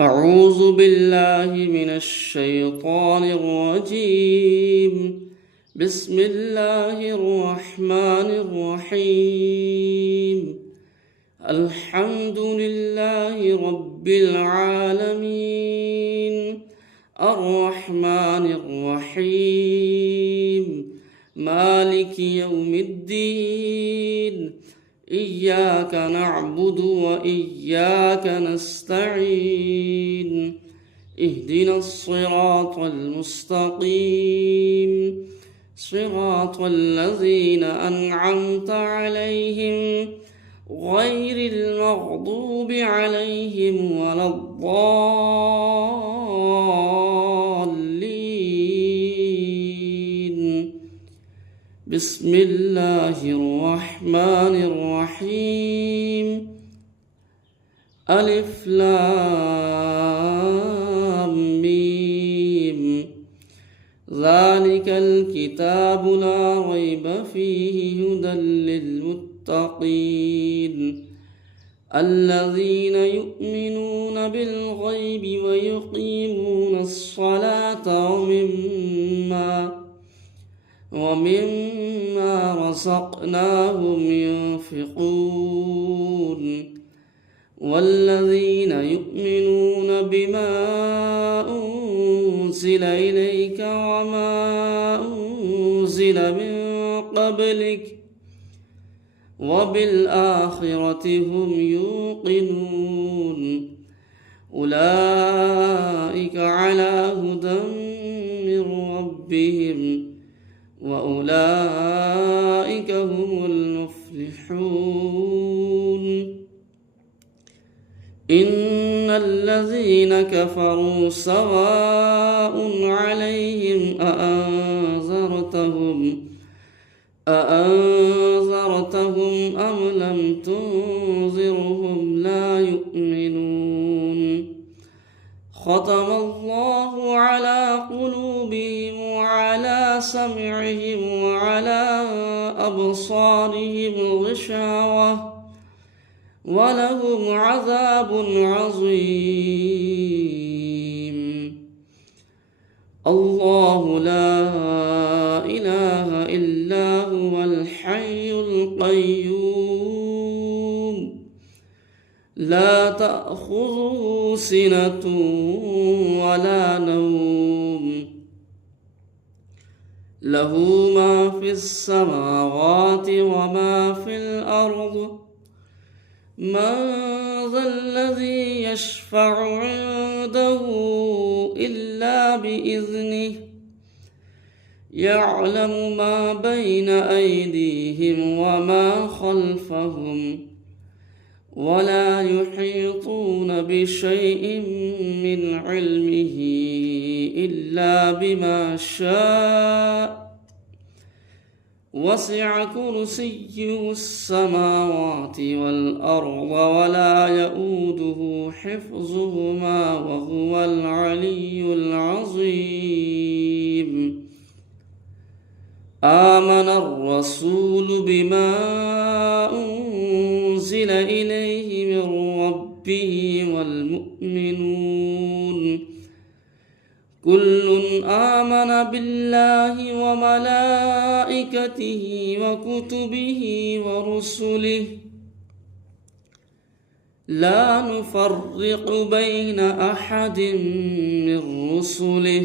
أعوذ بالله من الشيطان الرجيم. بسم الله الرحمن الرحيم. الحمد لله رب العالمين، الرحمن الرحيم، مالك يوم الدين. إياك نعبد وإياك نستعين. اهدنا الصراط المستقيم، صراط الذين أنعمت عليهم غير المغضوب عليهم ولا الضالين. بسم الله الرحمن الرحيم. ألف لام ميم. ذلك الكتاب لا ريب فيه هدى للمتقين الذين يؤمنون بالغيب ويقيمون الصلاة ومما رزقناهم ينفقون والذين يؤمنون بما أنزل إليك وما أنزل من قبلك وبالآخرة هم يوقنون. أولئك على هدى من ربهم وأولئك هم المفلحون. إن الذين كفروا سواء عليهم أأنذرتهم أم لم تنذرهم لا يؤمنون. ختم الله على قلوبهم وعلى سمعهم وعلى أبصارهم غشاوة ولهم عذاب عظيم. الله لا إله إلا هو الحي القيوم لا تأخذه سنة ولا نوم، له ما في السماوات وما في الأرض. من ذا الذي يشفع عنده إلا بإذنه، يعلم ما بين أيديهم وما خلفهم ولا يحيطون بشيء من علمه إلا بما شاء. وسع كرسيه السماوات والأرض ولا يؤوده حفظهما وهو العلي العظيم. آمن الرسول بما أنزل إليه من ربه والمؤمنون كل آمن بالله وملائكته وكتبه ورسله لا نفرق بين أحد من رسله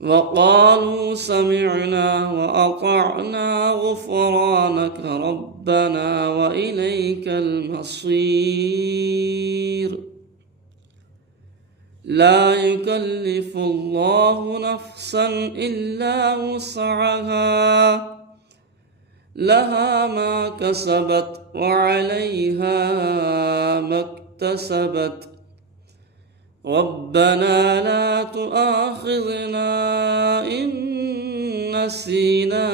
وقالوا سمعنا وأطعنا غفرانك ربنا وإليك المصير. لا يكلف الله نفسا إلا وسعها، لها ما كسبت وعليها ما اكتسبت. ربنا لا تؤاخذنا إن نسينا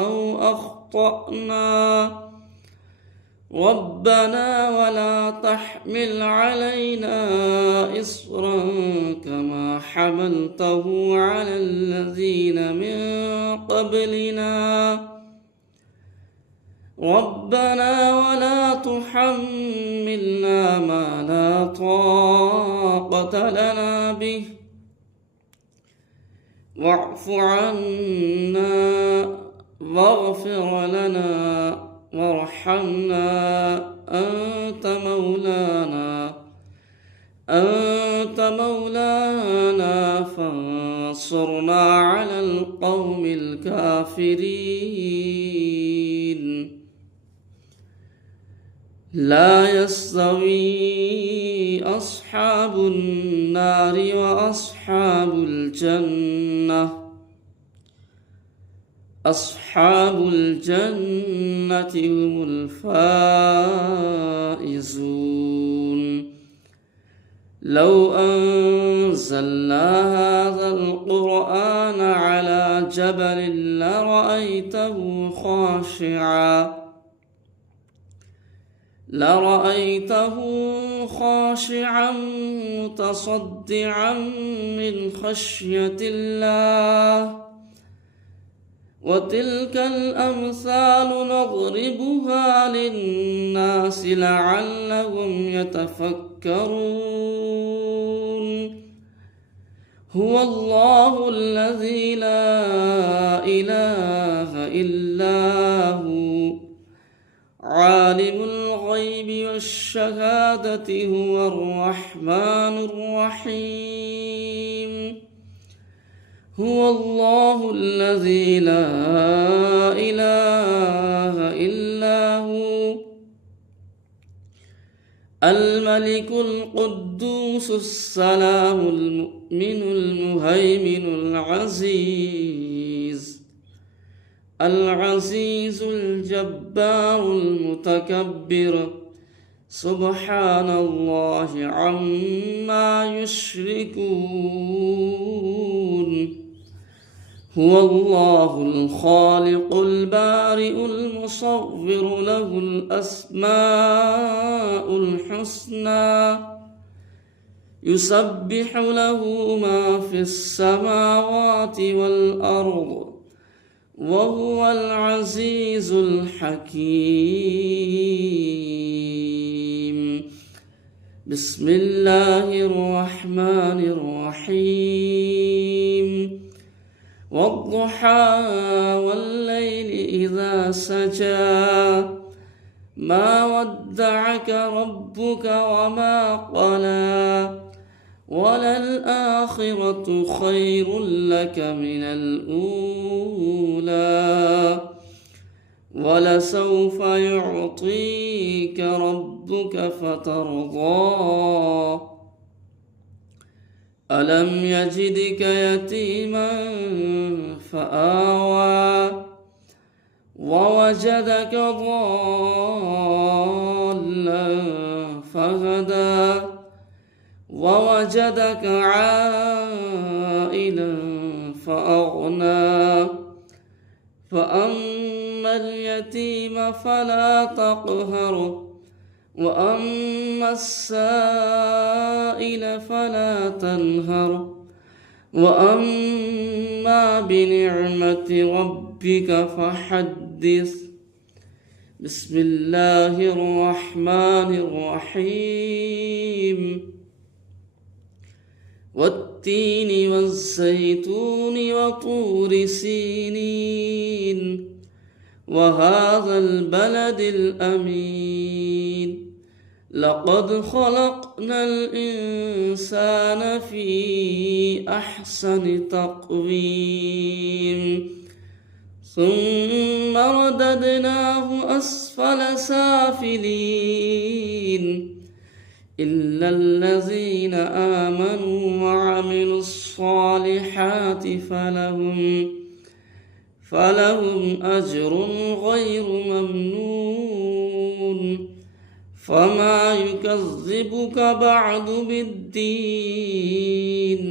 أو أخطأنا. ربنا ولا تحمل علينا إصرا كما حملته على الذين من قبلنا. ربنا ولا تحملنا ما لا طاقة سبقتنا به، واعف عنا واغفر لنا وارحمنا، أنت مولانا فانصرنا على القوم الكافرين. لا يستوي أصحاب النار وأصحاب الجنة، أصحاب الجنة هم الفائزون. لو أنزلنا هذا القرآن على جبل لرأيته خاشعا متصدعا من خشية الله. وتلك الأمثال نضربها للناس لعلهم يتفكرون. هو الله الذي لا إله إلا هو، عالم الغيب والشهادة، هو الرحمن الرحيم. هو الله الذي لا إله إلا هو، الملك القدوس السلام المؤمن المهيمن العزيز الجبار المتكبر، سبحان الله عما يشركون. هو الله الخالق البارئ المصور، له الأسماء الحسنى، يسبح له ما في السماوات والأرض، وهو العزيز الحكيم. بسم الله الرحمن الرحيم. والضحى والليل إذا سجى، ما ودعك ربك وما قلى، وللآخرة خير لك من الأولى، ولسوف يعطيك ربك فترضى. ألم يجدك يتيما فآوى، ووجدك ضالا فهدى، ووجدك عائلا فأغنى. فأما اليتيم فلا تقهر، وأما السائل فلا تنهر، وأما بنعمة ربك فحدث. بسم الله الرحمن الرحيم. والتين والزيتون وطور سينين، وهذا البلد الأمين. لقد خلقنا الإنسان في أحسن تقويم، ثم رددناه أسفل سافلين، إلا الذين آمنوا وعملوا الصالحات فلهم أجر غير ممنون. فما يكذبك بعد بالدين،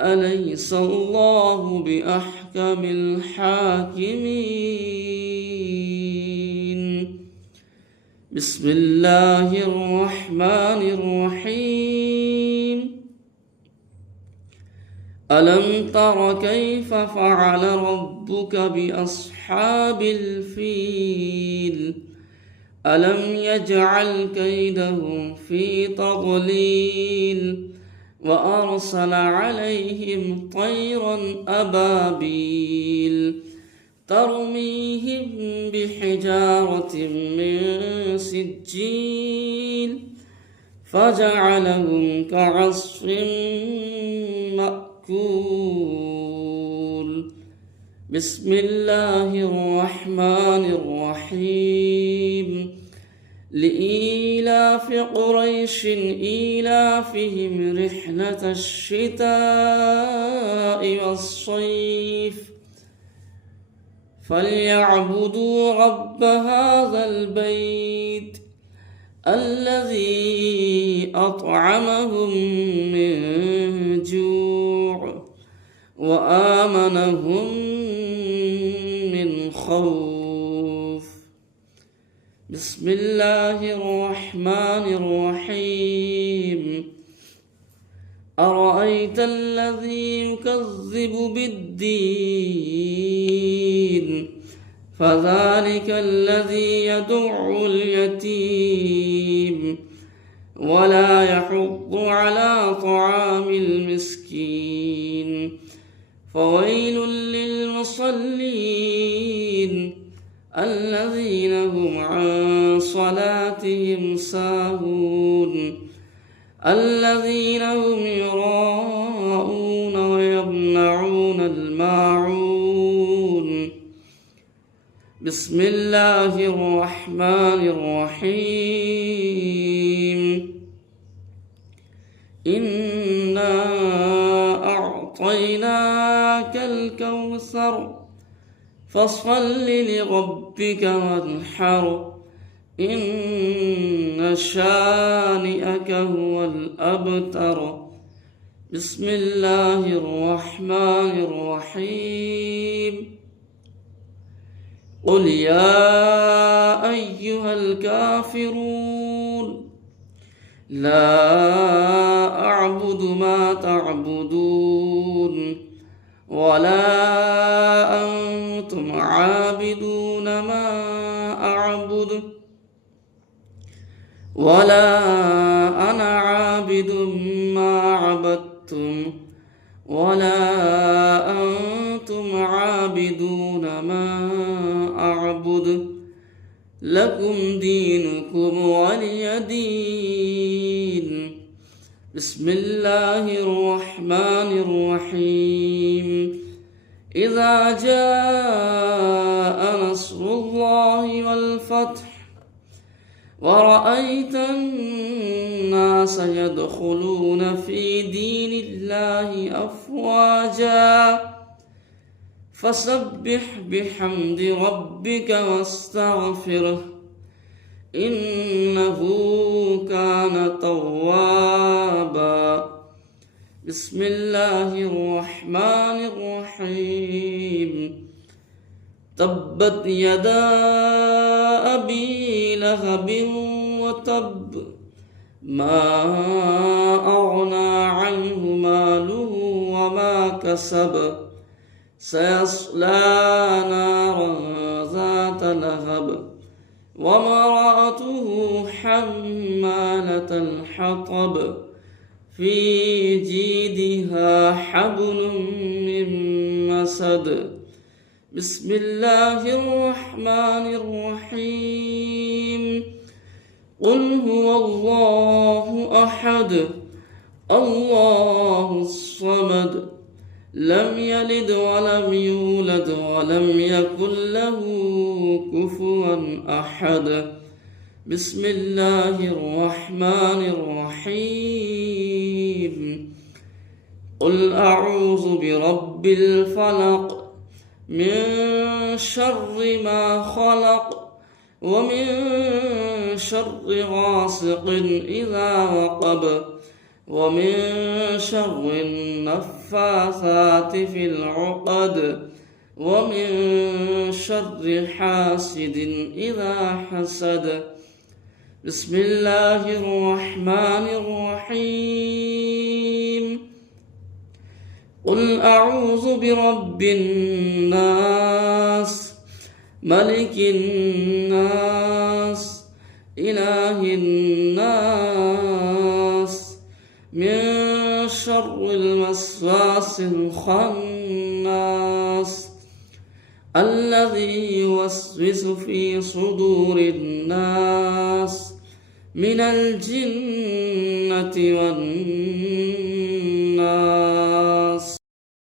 أليس الله بأحكم الحاكمين. بسم الله الرحمن الرحيم. ألم تر كيف فعل ربك بأصحاب الفيل؟ ألم يجعل كيدهم في تضليل، وأرسل عليهم طيرا أبابيل ترميهم بحجارة من سجيل فجعلهم كعصف مأكول. بسم الله الرحمن الرحيم. لإيلاف قريش إيلافهم رحلة الشتاء والصيف فليعبدوا رب هذا البيت الذي أطعمهم من جوع وآمنهم من خوف. بسم الله الرحمن الرحيم. أرأيت الذي يكذب بالدين فذلك الذي يدع اليتيم ولا يحض على طعام المسكين فويل للمصلين الذين هم عن صلاتهم ساهون الذين هم يراءون ويمنعون الماعون. بسم الله الرحمن الرحيم. إنا أعطيناك الكوثر فصل لربك وانحر إن شانئك هو الأبتر. بسم الله الرحمن الرحيم. قل يا أيها الكافرون لا أعبد ما تعبدون ولا أنتم عابدون ما أعبد ولا أنا عابد ما عبدتم ولا أنتم عابدون ما أعبد لكم دينكم ولي دين. بسم الله الرحمن الرحيم. إذا جاء نصر الله والفتح ورأيت الناس يدخلون في دين الله أفواجا فسبح بحمد ربك واستغفره إنه كان توابا. بسم الله الرحمن الرحيم. تبت يدا أبي لهب وتب ما أغنى عنه ماله وما كسب سيصلى نارا ذات لهب وامرأته حمالة الحطب في جيدها حبل من مسد. بسم الله الرحمن الرحيم. قل هو الله أحد الله الصمد لم يلد ولم يولد ولم يكن له كفوا أحد. بسم الله الرحمن الرحيم. قل أعوذ برب الفلق من شر ما خلق ومن شر غاسق إذا وقب ومن شر النفاثات في العقد ومن شر حاسد إذا حسد. بسم الله الرحمن الرحيم. قل أعوذ برب الناس ملك الناس إله الناس من شر الوسواس الخناس الذي يوسوس في صدور الناس من الجنة والناس.